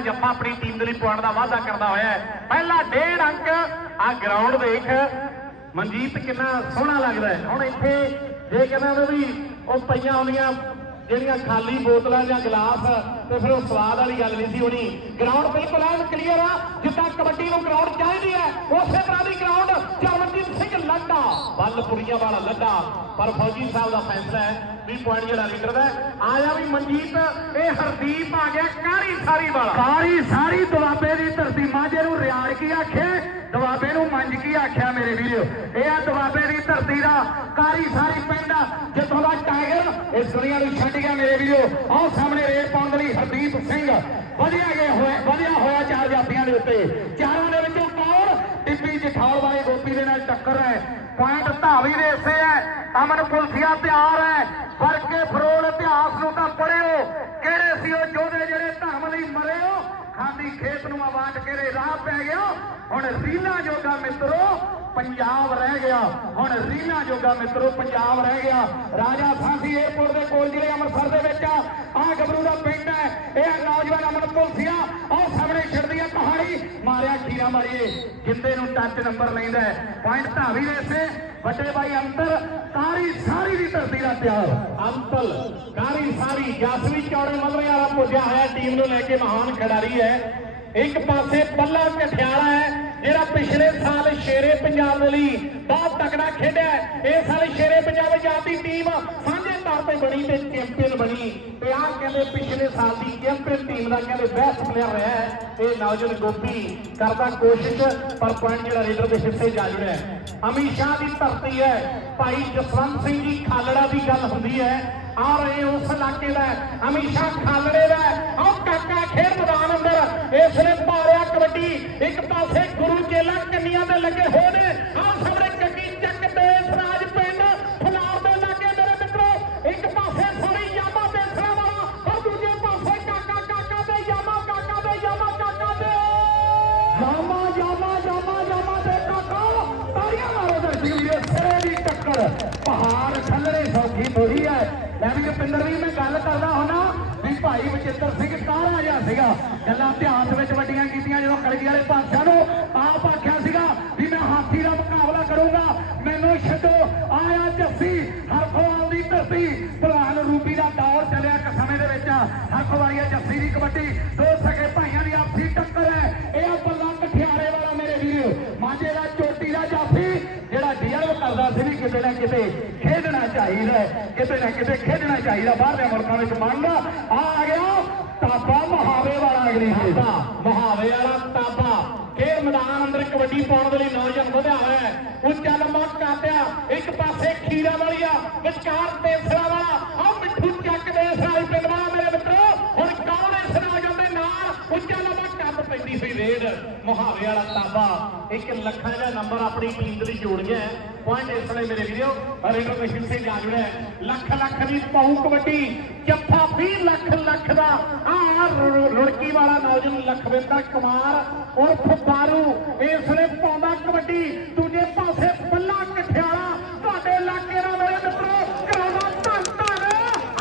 ਜੱਫਾ ਆਪਣੀ ਟੀਮ ਦੇ ਲਈ ਪੁਆਇੰਟ ਦਾ ਵਾਅਦਾ ਕਰਦਾ ਹੋਇਆ ਹੈ। ਪਹਿਲਾ ਡੇਢ ਅੰਕ, ਆ ਗਰਾਊਂਡ ਦੇਖ। ਮਨਜੀਤ ਕਿੰਨਾ ਸੋਹਣਾ ਲੱਗਦਾ ਹੈ। ਹੁਣ ਇੱਥੇ ਜੇ ਕਹਿੰਦਾ ਵੀ ਉਹ ਪਈਆਂ ਹੁੰਦੀਆਂ ਜਿਹੜੀਆਂ ਖਾਲੀ ਬੋਤਲਾਂ ਜਾਂ ਗਲਾਸ, ਤੇ ਫਿਰ ਉਹ ਸਵਾਦ ਵਾਲੀ ਗੱਲ ਨਹੀਂ ਸੀ ਹੋਣੀ। ਗਰਾਊਂਡ ਬਿਲਕੁਲ ਐਨ ਕਲੀਅਰ ਆ, ਜਿੱਦਾਂ ਕਬੱਡੀ ਨੂੰ ਗਰਾਊਂਡ ਚਾਹੀਦੀ ਹੈ, ਉਸੇ ਤਰ੍ਹਾਂ ਦੀ ਗਰਾਊਂਡ ਚਰਨਜੀਤ ਸਿੰਘ ਲੱਡਾ। ਬੱਲਪੁਰੀਆ ਵਾਲਾ ਲੱਡਾ। ਪਰ ਫੌਜੀ ਸਾਹਿਬ ਦਾ ਫੈਸਲਾ ਹੈ ਵੀ ਪੁਆਇੰਟ ਜਿਹੜਾ ਲੀਡਰ ਦਾ। ਆਇਆ ਵੀ ਮਨਜੀਤ ਇਹ ਹਰਦੀਪ ਆ ਗਿਆ ਕਾਰੀ ਸਾਰੀ ਵਾਲਾ। ਸਾਰੀ ਸਾਰੀ ਦੁਆਬੇ ਦੀ ਧਰਤੀ ਮਾਝੇ ਨੂੰ ਰਿਆੜ ਕੀ ਆਖੇ ਦੁਆਬੇ ਨੂੰ ਮੰਜ ਕੀ ਆਖਿਆ ਮੇਰੇ ਵੀਰੋ? ਇਹ ਆ ਦੁਆਬੇ ਦੀ ਧਰਤੀ ਦਾ ਕਾਰੀ ਸਾਰੀ ਪਿੰਡ ਜਿੱਥੋਂ ਦਾ ਟਾਈਗਰ ਇਸ ਦੁਨੀਆ ਨੂੰ ਛੱਡ ਗਿਆ ਮੇਰੇ ਵੀਰੋ। ਆਹ ਸਾਹਮਣੇ ਰੇਡ ਪਾਉਣ ਲਈ ਹਰਦੀਪ ਸਿੰਘ। ਵਧੀਆ ਗਏ ਹੋਏ ਵਧੀਆ ਹੋਇਆ ਚਾਰ ਜਾਤੀਆਂ ਦੇ ਉੱਤੇ। ਚਾਰਾਂ ਦੇ ਵਿੱਚੋਂ ਕੌਣ ਜਠਾਲ ਵਾਲੇ ਗੋਪੀ ਦੇ ਨਾਲ ਟੱਕਰ ਹੈ। ਪੁਆਇੰਟ ਧਾਵੀ ਦੇ ਹਿੱਸੇ ਹੈ। ਅਮਨ ਪੁਲਸੀਆ ਤਿਆਰ ਹੈ। ਫ਼ਰਕ ਕੇ ਫਰੋਲ ਇਤਿਹਾਸ ਨੂੰ ਤਾਂ ਪੜਿਓ ਕਿਹੜੇ ਸੀ ਉਹ ਯੋਧੇ ਜਿਹੜੇ ਧਰਮ ਲਈ ਮਰੇ ਹੋ? ਖਾਂਦੀ ਖੇਤ ਨੂੰ ਆਵਾਜ਼ ਕਿਹੜੇ ਰਾਹ ਪੈ ਗਿਆ? ਹੁਣ ਰੀਲਾ ਜੋਗਾ ਮਿੱਤਰੋ, ਪੰਜਾਬ ਰਹਿ ਗਿਆ। ਹੁਣ ਰੀਲਾ ਜੋਗਾ ਮਿੱਤਰੋ, ਪੰਜਾਬ ਰਹਿ ਗਿਆ। ਰਾਜਾ ਸਾਂਸੀ 에어ਪੋਰਟ ਦੇ ਕੋਲ ਜਿਹੜੇ ਅੰਮ੍ਰਿਤਸਰ ਦੇ ਵਿੱਚ ਆ ਗੱਭਰੂ ਦਾ ਪਿੰਡ ਹੈ। ਇਹ ਨੌਜਵਾਨ ਅਮਨ ਪੁਲਸੀਆ। ਉਹ ਸਾਹਮਣੇ ਛੱਡਦੀ ਹੈ ਮਾਰਿਆ ਖੀਰਾ ਮਾਰੀਏ। ਜਿੰਦੇ ਨੂੰ ਟੱਚ ਨੰਬਰ ਲੈਂਦਾ ਪੁਆਇੰਟ ਧਾਵੀ ਦੇ ਵੱਡੇ ਬਾਈ ਅੰਤਰ, ਕਾਰੀ ਸਾਰੀ ਦੀ ਧਰਤੀ ਦਾ ਤਿਆਰ। ਅੰਤਲ ਕਾਰੀ ਸਾਰੀ ਜਸਵੀ ਚੌੜੇ ਮਲਵੇ ਵਾਲਾ ਪੁੱਜਿਆ ਹੋਇਆ ਟੀਮ ਨੂੰ ਲੈ ਕੇ ਮਹਾਨ ਖਿਡਾਰੀ ਹੈ। ਇੱਕ ਪਾਸੇ ਪੱਲਾ ਕਠਿਆਲਾ ਹੈ, ਜਿਹੜਾ ਪਿਛਲੇ ਸਾਲ ਸ਼ੇਰੇ ਪੰਜਾਬ ਦੇ ਲਈ ਬਹੁਤ ਤਕੜਾ ਖੇਡਿਆ ਹੈ। ਇਸ ਸਾਲ ਸ਼ੇਰੇ ਪੰਜਾਬ ਪੰਜਾਬ ਦੀ ਟੀਮ ਸਾਂਝੇ ਤੇ ਬਣੀ ਤੇ ਚੈਂਪੀਅਨ ਬਣੀ। ਤੇ ਆਹ ਕਹਿੰਦੇ ਪਿਛਲੇ ਸਾਲ ਦੀ ਚੈਂਪੀਅਨ ਟੀਮ ਦਾ ਕਹਿੰਦੇ ਬੈਸਟ ਪਲੇਅਰ ਰਿਹਾ ਹੈ। ਇਹ ਨੌਜਵਾਨ ਗੋਪੀ ਕਰਦਾ ਕੋਸ਼ਿਸ਼, ਪਰ ਪੁਆਇੰਟ ਜਿਹੜਾ ਰੇਡਰ ਦੇ ਹਿੱਸੇ ਜਾ ਜੁੜਿਆ ਹੈ। ਦੀ ਧਰਤੀ ਹੈ। ਭਾਈ ਜਸਵੰਤ ਸਿੰਘ ਜੀ ਖਾਲੜਾ ਦੀ ਗੱਲ ਹੁੰਦੀ ਹੈ। ਆ ਰਹੇ ਉਸ ਇਲਾਕੇ ਦਾ ਹੈ। ਸ਼ਾਹ ਖਾਲੜੇ ਦਾ ਹੈ। ਆਹ ਕਾਕਾ ਖੇਡ ਮੈਦਾਨ ਅੰਦਰ। ਇਸ ਨੇ ਭਾਰਿਆ ਕਬੱਡੀ। ਇੱਕ ਪਾਸੇ ਗੁਰੂ ਚੇਲਾ ਕੰਨੀਆਂ ਤੇ ਲੱਗੇ ਹੋਏ ਨੇ। ਆਹ ਲੈ ਵੀ ਮੈਂ ਗੱਲ ਕਰਦਾ ਹੁਣਾ ਵੀ ਭਾਈ ਬਚਿੱਤਰ ਸਿੰਘ ਤਾਰਾ ਜਿਹਾ ਸੀਗਾ। ਗੱਲਾਂ ਇਤਿਹਾਸ ਵਿੱਚ ਵੱਡੀਆਂ ਕੀਤੀਆਂ ਜਦੋਂ ਕਲਗੀ ਵਾਲੇ ਪਾਤਸ਼ਾਹ ਨੂੰ ਆਪ ਆਖਿਆ ਸੀਗਾ ਵੀ ਮੈਂ ਹਾਥੀ ਦਾ ਮੁਕਾਬਲਾ ਕਰੂੰਗਾ। ਮੈਨੂੰ ਛੱਡੋ, ਆਇਆ ਜੱਸੀ ਹਰਫਵਾਲ ਦੀ ਧਰਤੀ। ਭਲਵਾਨ ਰੂਪੀ ਦਾ ਦੌਰ ਚੱਲਿਆ ਇੱਕ ਸਮੇਂ ਦੇ ਵਿੱਚ। ਹਰਫਵਾਲੀਆ ਜੱਸੀ ਦੀ ਕਬੱਡੀ ਕਿਤੇ ਨਾ ਕਿਤੇ ਖੇਡਣਾ ਚਾਹੀਦਾ ਕਿਤੇ ਨਾ ਕਿਤੇ ਖੇਡਣਾ ਚਾਹੀਦਾ, ਬਾਹਰਲੇ ਮੁਲਕਾਂ ਵਿੱਚ ਮੰਨਦਾ ਆ ਆ ਗਿਆ ਤਾਬਾ ਮਹਾਵੇ ਵਾਲਾ ਅਗਲੀ ਸੀ ਮਹਾਵੇ ਵਾਲਾ ਤਾਬਾ। ਖੇਡ ਮੈਦਾਨ ਅੰਦਰ ਕਬੱਡੀ ਪਾਉਣ ਦੇ ਲਈ ਨੌਜਵਾਨ ਵਧਿਆ ਹੋਇਆ ਹੈ। ਉੱਚਾ ਲੰਬਾ ਕਾਟਿਆ ਇੱਕ ਪਾਸੇ ਖੀਰਾ ਵਾਲੀਆ, ਵਿਚਕਾਰ ਤੇਸਰਾ ਵਾਲਾ ਪੈਂਦੀ ਹੋਈ ਵਾਲਾ ਤਾਬਾ। ਇੱਕ ਲੱਖਾਂ ਦਾ ਨੰਬਰ ਆਪਣੀ ਟੀਮ ਲਈ ਜੋੜ ਗਿਆ ਪੁਆਇੰਟ ਇਸ ਵੇਲੇ ਮੇਰੇ ਵੀਡੀਓ ਰੇਡਰ ਦੇ ਹਿੱਸੇ ਜਾ ਲੱਖ ਲੱਖ ਦੀ ਪਾਉ ਕਬੱਡੀ, ਜੱਫਾ 20 ਲੱਖ ਲੱਖ ਦਾ। ਆ ਰੁੜਕੀ ਵਾਲਾ ਨੌਜਵਾਨ ਲਖਵਿੰਦਰ ਕੁਮਾਰ ਉਰਫ ਬਾਰੂ, ਇਸ ਵੇਲੇ ਪਾਉਂਦਾ ਕਬੱਡੀ। ਦੂਜੇ ਪਾਸੇ ਬੱਲਾ ਕਠਿਆਲਾ, ਤੁਹਾਡੇ ਇਲਾਕੇ ਦਾ ਮੇਰੇ ਮਿੱਤਰੋ ਕਰਾਉਣਾ ਧੰਨ ਧੰਨ।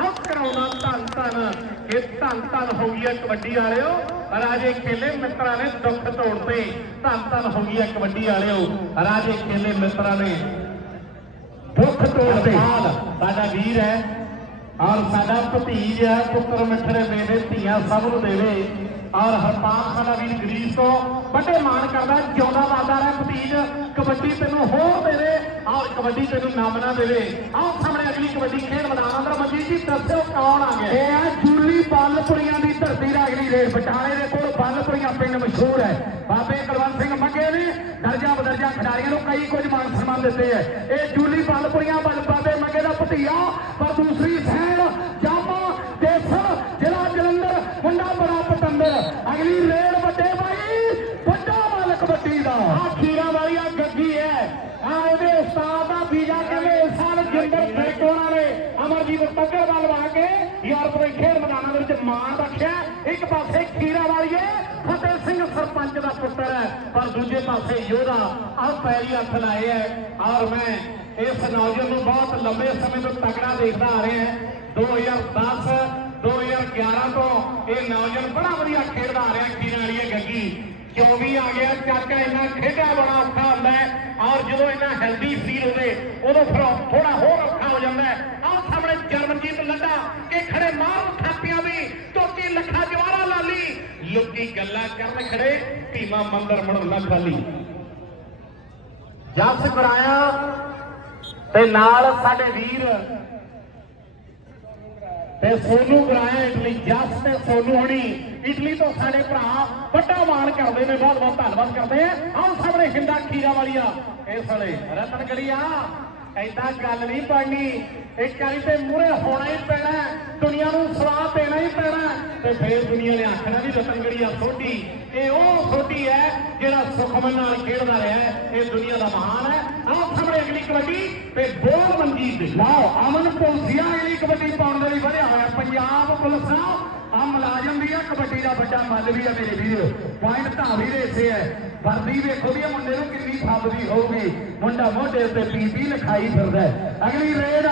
ਆਹ ਕਰਾਉਣਾ ਧੰਨ ਧੰਨ। ਇਹ ਧੰਨ ਧੰਨ ਹੋ ਗਈ ਹੈ ਕਬੱਡੀ ਵਾਲਿਓ। ਰਾਜੇ ਖੇਲੇ ਮਿੱਤਰਾਂ ਨੇ ਦੁੱਖ ਤੋੜਤੇ ਧੰਨ ਧੰਨ ਹੋ ਗਈ ਹੈ ਕਬੱਡੀ ਵਾਲਿਓ। ਰਾਜੇ ਖੇਲੇ ਮਿੱਤਰਾਂ ਨੇ ਦੁੱਖ ਤੋੜਦੇ ਸਾਡਾ ਵੀਰ ਹੈ। ਔਰ ਸਾਡਾ ਭਤੀਜ ਹੈ ਪੁੱਤਰ ਮਿੱਠੜੇ ਦੇਵੇ ਧੀਆਂ ਸਭ ਨੂੰ ਦੇਵੇ। ਔਰ ਹਰਪਾਲ ਸਾਡਾ ਵੀਰ ਗਰੀਸ ਤੋਂ ਵੱਡੇ ਮਾਣ ਕਰਦਾ ਜਿਉਂਦਾ ਵਾਦਾ ਰਹਿ ਭਤੀਜ ਕਬੱਡੀ ਤੈਨੂੰ ਹੋਰ ਦੇਵੇ। ਕਬੱਡੀ ਤੈਨੂੰ ਨਾਮ ਨਾ ਦੇਵੇ। ਆਓ ਸਾਹਮਣੇ ਅਗਲੀ ਕਬੱਡੀ ਖੇਡ ਮੈਦਾਨ ਅੰਦਰ ਮਜੀਦ ਜੀ, ਦੱਸਿਓ ਕੌਣ ਆ ਗਿਆ? ਇਹ ਆ ਜੂਲੀ ਬੱਲਪੁਰੀਆਂ ਦੀ ਧਰਤੀ ਦਾ ਅਗਲੀ ਰੇਡ ਬਟਾਲੇ ਦੇ ਕੋਲ ਬੱਲਪੁਰੀਆਂ ਪਿੰਡ ਮਸ਼ਹੂਰ ਹੈ। ਬਾਬੇ ਕੁਲਵੰਤ ਸਿੰਘ ਮੰਗੇ ਨੇ ਦਰਜਾ ਬਦਰਜਾ ਖਿਡਾਰੀਆਂ ਨੂੰ ਕਈ ਕੁਝ ਮਾਨ ਸਨਮਾਨ ਦਿੱਤੇ ਹੈ। ਇਹ ਜੂਲੀ ਬੱਲਪੁਰੀਆਂ ਬੱਲ ਬਾਬੇ ਮੰਗੇ ਦਾ ਭਤੀਆ, ਪਰ ਦੂਸਰੀ ਸੈਨ ਜਾਮਾ ਦੇਸਰ ਜ਼ਿਲ੍ਹਾ ਜਲੰਧਰ ਮੁੰਡਾ ਬੜਾ ਪਤੰਦਰ ਅਗਲੀ ਰੇਡ ਵੱਡੇ ਬਾਈ ਵੱਡਾ ਮਾਲ ਕਬੱਡੀ ਦਾ ਆ ਖੀਰਾ ਵਾਲੀਆ ਗੱਗੀ ਹੈ ਆ ਉਹਦੇ ਉਸਤਾਦ ਦਾ ਵੀਜ਼ਾ ਕਹਿੰਦੇ ਇਸ ਸਾਲ ਜਿੰਦਰ ਫੈਕਟੋਰਾਂ ਨੇ ਅਮਰਜੀਤ ਪੱਗਰ ਵੱਲ ਵਾ ਕੇ ਯੂਰਪ ਦੇ ਖੇਡ ਮੈਦਾਨਾਂ ਦੇ ਵਿੱਚ ਮਾਣ ਬਖਸ਼ਿਆ ਇੱਕ ਪਾਸੇ ਖੀਰਾ ਵਾਲੀਏ, ਫਤਿਹ ਸਿੰਘ ਸਰਪੰਚ ਦਾ ਪੁੱਤਰ ਹੈ, ਪਰ ਦੂਜੇ ਪਾਸੇ ਯੋਧਾ ਆ ਪੈਰੀ ਹੱਥ ਲਾਏ ਹੈ। ਔਰ ਮੈਂ ਇਸ ਨੌਜਵਾਨ ਨੂੰ ਬਹੁਤ ਲੰਬੇ ਸਮੇਂ ਤੋਂ ਤਕੜਾ ਦੇਖਦਾ ਆ ਰਿਹਾ ਹਾਂ। 2010 2011 ਤੋਂ ਇਹ ਨੌਜਵਾਨ ਬੜਾ ਵਧੀਆ ਖੇਡਦਾ ਆ ਰਿਹਾ ਖੀਰਾਂ ਵਾਲੀ ਗੱਗੀ। 24 ਆ ਗਿਆ ਚਾਚਾ ਇੰਨਾ ਖੇਡਿਆ ਬੜਾ ਔਖਾ ਹੁੰਦਾ ਹੈ। ਔਰ ਜਦੋਂ ਇੰਨਾ ਹੈਲਦੀ ਫੀਲ ਹੋਵੇ, ਉਦੋਂ ਫਿਰ ਥੋੜਾ ਹੋਰ ਔਖਾ ਹੋ ਜਾਂਦਾ ਹੈ। ਆਹ ਸਾਹਮਣੇ ਜਰਮਨਜੀਤ ਲੱਡਾ ਕਿ ਖੜੇ ਮਾਰੂ ਥਾਪੀਆਂ ਵੀ ਟੋਕੀ ਲੱਖਾ ਜਵਾਰਾ ਲਾਲੀ ਲੋਕੀ ਗੱਲਾਂ ਕਰਨ ਖੜੇ, ਭੀਮਾ ਮੰਦਰ ਮੜੋਲਾ ਖਾਲੀ। ਜਸ ਕਰਾਇਆ ਤੇ ਨਾਲ ਸਾਡੇ ਵੀਰ ਤੇ ਸੋਨੂ ਕਰਾਇਆ ਇਟਲੀ। ਜਸ ਤੇ ਸੋਨੂ ਹਣੀ। ਇਟਲੀ ਤੋਂ ਸਾਡੇ ਭਰਾ ਵੱਡਾ ਮਾਣ ਕਰਦੇ ਨੇ ਬਹੁਤ ਬਹੁਤ ਧੰਨਵਾਦ ਕਰਦੇ ਆ। ਆਓ ਸਾਹਮਣੇ ਹਿੰਦਾ ਖੀਰਾ ਵਾਲੀਆ। ਇਹ ਸਾਲੇ ਰਤਨ ਗੜੀਆ ਐਦਾਂ ਗੱਲ ਨਹੀਂ ਪੜਨੀ ਇੱਕ ਵਾਰੀ ਤੇ ਮੂਹਰੇ ਹੋਣਾ ਹੀ ਪੈਣਾ ਦੁਨੀਆ ਨੂੰ ਸਵਾਦ ਦੇਣਾ ਹੀ ਪੈਣਾ ਤੇ ਫੇਰ ਦੁਨੀਆ ਨੇ ਆਖਣਾ ਵੀ ਰਤਨ ਗੜੀਆ ਇਹ ਉਹ ਸੋਢੀ ਹੈ ਜਿਹੜਾ ਸੁਖਮਨ ਨਾਲ ਖੇਡਦਾ ਰਿਹਾ ਇਹ ਦੁਨੀਆ ਦਾ ਮਹਾਨ ਹੈ। ਆਓ ਸਾਹਮਣੇ ਅਗਲੀ ਕਬੱਡੀ ਤੇ ਬੋਲ ਮਨਜੀਤ। ਦੀ ਵਾਓ ਅਮਨ ਪੁਲਸੀਆ ਅਗਲੀ ਕਬੱਡੀ ਪਾਉਣ ਦੇ ਲਈ ਵਧਿਆ ਹੋਇਆ। ਪੰਜਾਬ ਪੁਲਿਸ ਆ ਮੁਲਾਜ਼ਮ ਵੀ ਆ, ਕਬੱਡੀ ਦਾ ਵੱਡਾ ਮੱਲ ਵੀ ਆ ਮੇਰੇ ਵੀਰੋ। ਪੁਆਇੰਟ ਧਾਵੀ ਰੇਸੇ ਹੈ ਵਰਦੀ ਵੇਖੋ ਵੀ ਇਹ ਮੁੰਡੇ ਨੂੰ ਕਿੰਨੀ ਫੱਬਦੀ ਹੋਊਗੀ। ਮੁੰਡਾ ਮੋਢੇ ਤੇ ਪੀਪੀ ਲਿਖਾਈ ਫਿਰਦਾ ਅਗਲੀ ਰੇਡ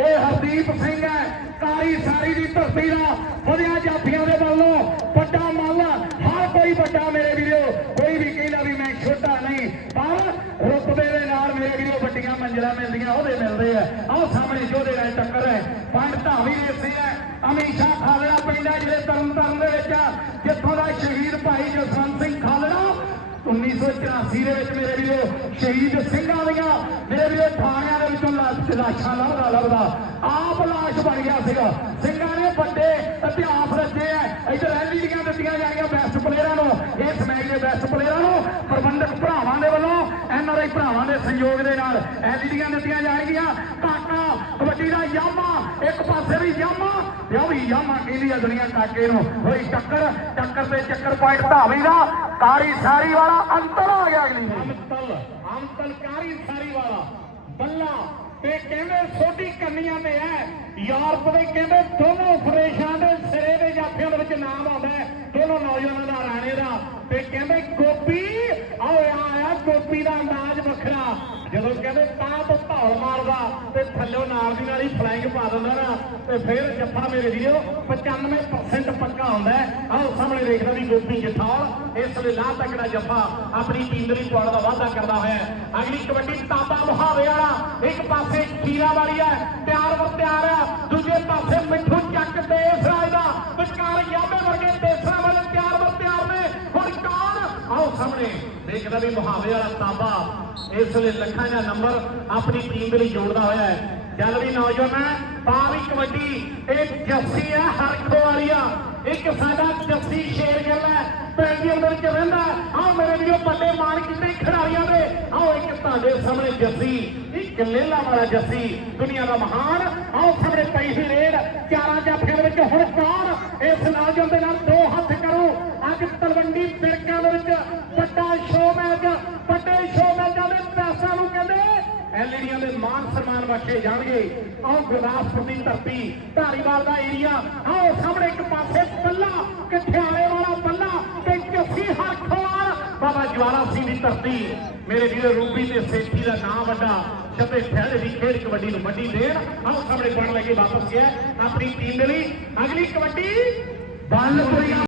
ਇਹ ਹਰਦੀਪ ਸਿੰਘ ਹੈ ਕਾਲੀ ਸਾਰੀ ਦੀ ਧਰਤੀ ਦਾ ਵਧਿਆ ਜਾਫੀਆਂ ਦੇ ਵੱਲੋਂ ਵੱਡਾ ਮੱਲ। ਹਰ ਕੋਈ ਵੱਡਾ ਮੇਰੇ ਵੀਰੋ। ਕੋਈ ਵੀ ਕਹਿੰਦਾ ਵੀ ਮੈਂ ਛੋਟਾ ਨਹੀਂ, ਪਰ ਰੁਤਬੇ ਦੇ ਨਾਲ ਮੇਰੇ ਵੀਰੋ ਵੱਡੀਆਂ ਮੰਜ਼ਿਲਾਂ ਮਿਲਦੀਆਂ, ਉਹਦੇ ਮਿਲਦੇ ਆ ਆਹ ਸਾਹਮਣੇ ਜੋਦੇ ਨਾਲ ਟੱਕਰ ਹੈ ਪੰਡ ਧਾਵੀ ਰੇਸੇ ਹੈ ਅਮੀਸ਼ਾ ਖਾਲੜਾ ਪਿੰਡ ਜਿਹੜੇ ਤਰਨ ਤਾਰਨ ਦੇ ਵਿੱਚ ਜਿੱਥੋਂ ਦਾ ਸ਼ਹੀਦ ਭਾਈ ਜਸਵੰਤ ਸਿੰਘ ਖਾਲੜਾ 1984 ਦੇ ਵਿੱਚ ਮੇਰੇ ਵੀਰੋ, ਸ਼ਹੀਦ ਸਿੰਘਾਂ ਦੀਆਂ। ਮੇਰੇ ਵੀਰੋ, ਥਾਣਿਆਂ ਦੇ ਵਿੱਚੋਂ ਲਾਸ਼ਾਂ ਲੱਭਦਾ ਲੱਭਦਾ। ਆਪ ਲਾਸ਼ ਬਣ ਗਿਆ ਸੀਗਾ। ਸਿੰਘਾਂ ਨੇ ਵੱਡੇ ਇਤਿਹਾਸ ਰਚੇ ਐ ਇੱਧਰ ਐਲਈਡੀਆਂ ਦਿੱਤੀਆਂ ਜਾਣੀਆਂ ਬੈਸਟ ਪਲੇਅਰਾਂ ਨੂੰ। ਇਸ ਮੈਚ ਦੇ ਬੈਸਟ ਪਲੇਅਰਾਂ ਨੂੰ। ਪ੍ਰਬੰਧਕ ਭਰਾਵਾਂ ਦੇ ਵੱਲੋਂ ਐਨਆਰਆਈ ਭਰਾਵਾਂ ਦੇ ਸਹਿਯੋਗ ਦੇ ਨਾਲ ਐਲਈਡੀਆਂ ਦਿੱਤੀਆਂ ਜਾਣਗੀਆਂ। ਕਾਕਾ, ਕਬੱਡੀ ਦਾ ਯਾਮਾ, ਇੱਕ ਪਾਸੇ ਵੀ ਯਾਮਾ, ਤੇ ਉਹ ਵੀ ਯਾਮਾ ਕਹਿੰਦੀ ਆ ਦੁਨੀਆ ਕਾਕੇ ਨੂੰ। ਹੋਈ ਟੱਕਰ ਟੱਕਰ ਤੇ ਚੱਕਰ ਪੁਆਇੰਟ ਧਾਵੀ ਦਾ, ਕਾਰੀ ਸਾਰੀ ਵਾਲਾ, ਅੰਤਰ ਆ ਗਿਆ ਅਗਲੀ ਨੂੰ ਅੰਤਲ ਅੰਤਲਕਾਰੀ ਸਾਰੀ ਵਾਲਾ। ਬੱਲਾ ਤੇ ਕਹਿੰਦੇ ਸੋਢੀ ਕੰਨੀਆਂ ਤੇ ਹੈ। ਯੂਰਪ ਦੇ ਕਹਿੰਦੇ ਦੋਨੋਂ ਫਰੇਸ਼ਾਂ ਦੇ ਸਿਰੇ ਦੇ ਜਾਫਿਆਂ ਦੇ ਵਿੱਚ ਨਾਮ ਆਉਂਦਾ ਦੋਨੋਂ ਨੌਜਵਾਨਾਂ ਦਾ ਰਾਣੇ ਦਾ। ਤੇ ਕਹਿੰਦੇ ਗੋਪੀ, ਆਓ ਆਇਆ ਗੋਪੀ ਦਾ ਅੰਦਾਜ਼ ਵੱਖਰਾ। ਜਦੋਂ ਕਹਿੰਦੇ ਤਾਂ ਧੌਲ ਮਾਰਦਾ, ਤੇ ਥੱਲੋਂ ਨਾਲ ਦੀ ਨਾਲ ਹੀ ਫਲਾਈਂਗ ਪਾ ਦਿੰਦਾ ਨਾ, ਤੇ ਫਿਰ ਜੱਫਾ ਮੇਰੇ ਵੀਰੋ 95% ਪੱਕਾ ਹੁੰਦਾ ਆਓ ਸਾਹਮਣੇ ਦੇਖਦਾ ਵੀ ਗੋਪੀ ਜਠੌਲ ਇਸ ਵੇਲੇ ਲਾਹ ਤੱਕ ਦਾ ਜੱਫਾ ਆਪਣੀ ਟੀਮ ਦੇ ਲਈ ਦਾ ਵਾਅਦਾ ਕਰਦਾ ਹੋਇਆ ਅਗਲੀ ਕਬੱਡੀ ਤਾਬਾ ਮੁਹਾਵੇ ਵਾਲਾ, ਇੱਕ ਪਾਸੇ ਖੀਰਾ ਵਾਲੀ ਹੈ, ਤਿਆਰ ਵਰ ਦੇਖਦਾ ਵੀ ਮੁਹਾਵੇ ਵਾਲਾ ਤਾਬਾ ਇਸ ਵੇਲੇ ਲੱਖਾਂ ਦਾ ਨੰਬਰ ਆਪਣੀ ਟੀਮ ਦੇ ਲਈ ਜੋੜਦਾ ਹੋਇਆ ਹੈ। ਚੱਲ ਵੀ ਨੌਜਵਾਨ ਪਾ ਵੀ ਕਬੱਡੀ ਇਹ ਜੱਸੀ ਹੈ ਹਰਖੋ ਵਾਲੀਆ ਇੱਕ ਸਾਡਾ ਜੱਸੀ ਸ਼ੇਰ ਗੱਲ ਹੈ ਪੈਂਡੀਅਮ ਦੇ ਵਿੱਚ ਰਹਿੰਦਾ ਆਓ ਮੇਰੇ ਵੀਰੋ ਵੱਡੇ ਮਾਣ ਕਿਤੇ ਖਿਡਾਰੀਆਂ ਦੇ। ਆਓ ਇੱਕ ਤੁਹਾਡੇ ਸਾਹਮਣੇ ਜੱਸੀ, ਇੱਕ ਲੇਲਾ ਵਾਲਾ ਜੱਸੀ, ਦੁਨੀਆ ਦਾ ਮਹਾਨ। ਆਓ ਸਾਹਮਣੇ ਪਈ ਸੀ ਰੇਡ, ਚਾਰਾਂ ਜਾਫਿਆਂ ਦੇ ਵਿੱਚ ਹੁਣ ਕੌਣ? ਇਸ ਨੌਜਵਾਨ ਦੇ ਨਾਲ ਦੋ ਹੱਥ ਕਰੋ। ਅੱਜ ਤਲਵੰਡੀ ਬਿਰਕਾਂ ਦੇ ਵਿੱਚ ਵੱਡੇ ਸ਼ੋਅ ਮੈਚਾਂ ਦੇ ਪੈਸਿਆਂ ਨੂੰ ਕਹਿੰਦੇ ਐਲਈਡੀਆਂ ਦੇ ਮਾਨ ਸਨਮਾਨ ਬਖਸ਼ੇ ਜਾਣਗੇ। ਆਓ ਗੁਰਦਾਸਪੁਰ ਦੀ ਧਰਤੀ ਧਾਰੀਵਾਲ ਦਾ ਏਰੀਆ ਆਓ ਸਾਹਮਣੇ ਇੱਕ ਪਾਸੇ ਬੱਲਾ ਕਠਿਆਲੇ ਵਾਲਾ ਬੱਲਾ ਤੇ ਜੱਸੀ ਹਰਖਵਾਲ ਬਾਬਾ ਜਵਾਲਾ ਸਿੰਘ ਦੀ ਧਰਤੀ। ਮੇਰੇ ਵੀਰ ਰੂਬੀ ਤੇ ਸੇਠੀ ਦਾ ਨਾਮ ਵੱਡਾ। ਛੱਤੇ ਫੈਲੇ ਦੀ ਖੇਡ ਕਬੱਡੀ ਨੂੰ ਵੱਡੀ ਦੇਣ। ਆਓ ਸਾਹਮਣੇ ਬਣ ਲੱਗੇ ਵਾਪਸ ਗਿਆ ਆਪਣੀ ਟੀਮ ਦੇ ਲਈ। ਅਗਲੀ ਕਬੱਡੀ ਬੱਲ ਕੋਈ